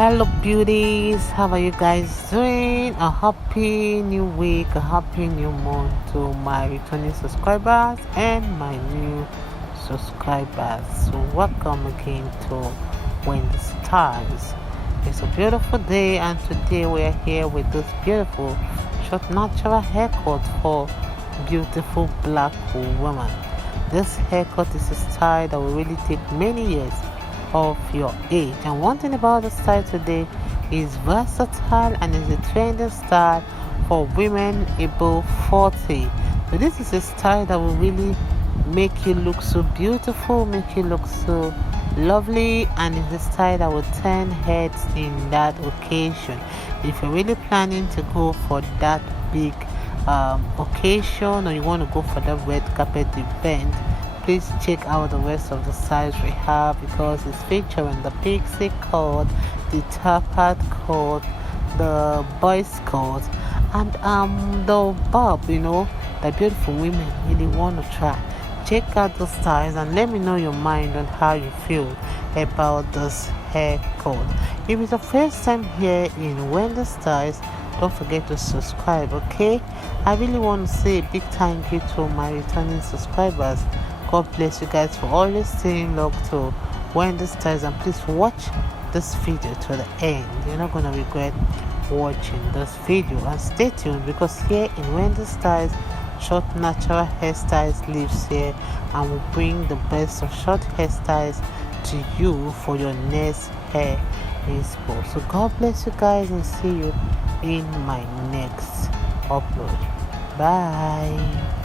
Hello beauties, how are you guys doing? A happy new week, a happy new month to my returning subscribers and my new subscribers. So welcome again to Wendy Styles. It's a beautiful day and today we are here with this beautiful short natural haircut for beautiful black women. This haircut is a style that will really take many years of your age, and one thing about the style today is versatile and is a trending style for women above 40. So this is a style that will really make you look so beautiful, make you look so lovely, and it's a style that will turn heads in that occasion. If you're really planning to go for that big occasion, or you want to go for that red carpet event, please check out the rest of the styles we have, because it's featuring the Pixie cut, the Tapered cut, the boys cut, and the bob. The beautiful women really want to try. Check out the styles and let me know your mind on how you feel about this haircut. If it's the first time here in Wendy Styles, don't forget to subscribe, okay? I really want to say a big thank you to my returning subscribers. God bless you guys for always staying locked to Wendy Styles, and please watch this video to the end. You're not gonna regret watching this video, and stay tuned, because here in Wendy Styles, short natural hairstyles lives here, and will bring the best of short hairstyles to you for your next hair inspo. So God bless you guys, and see you in my next upload. Bye.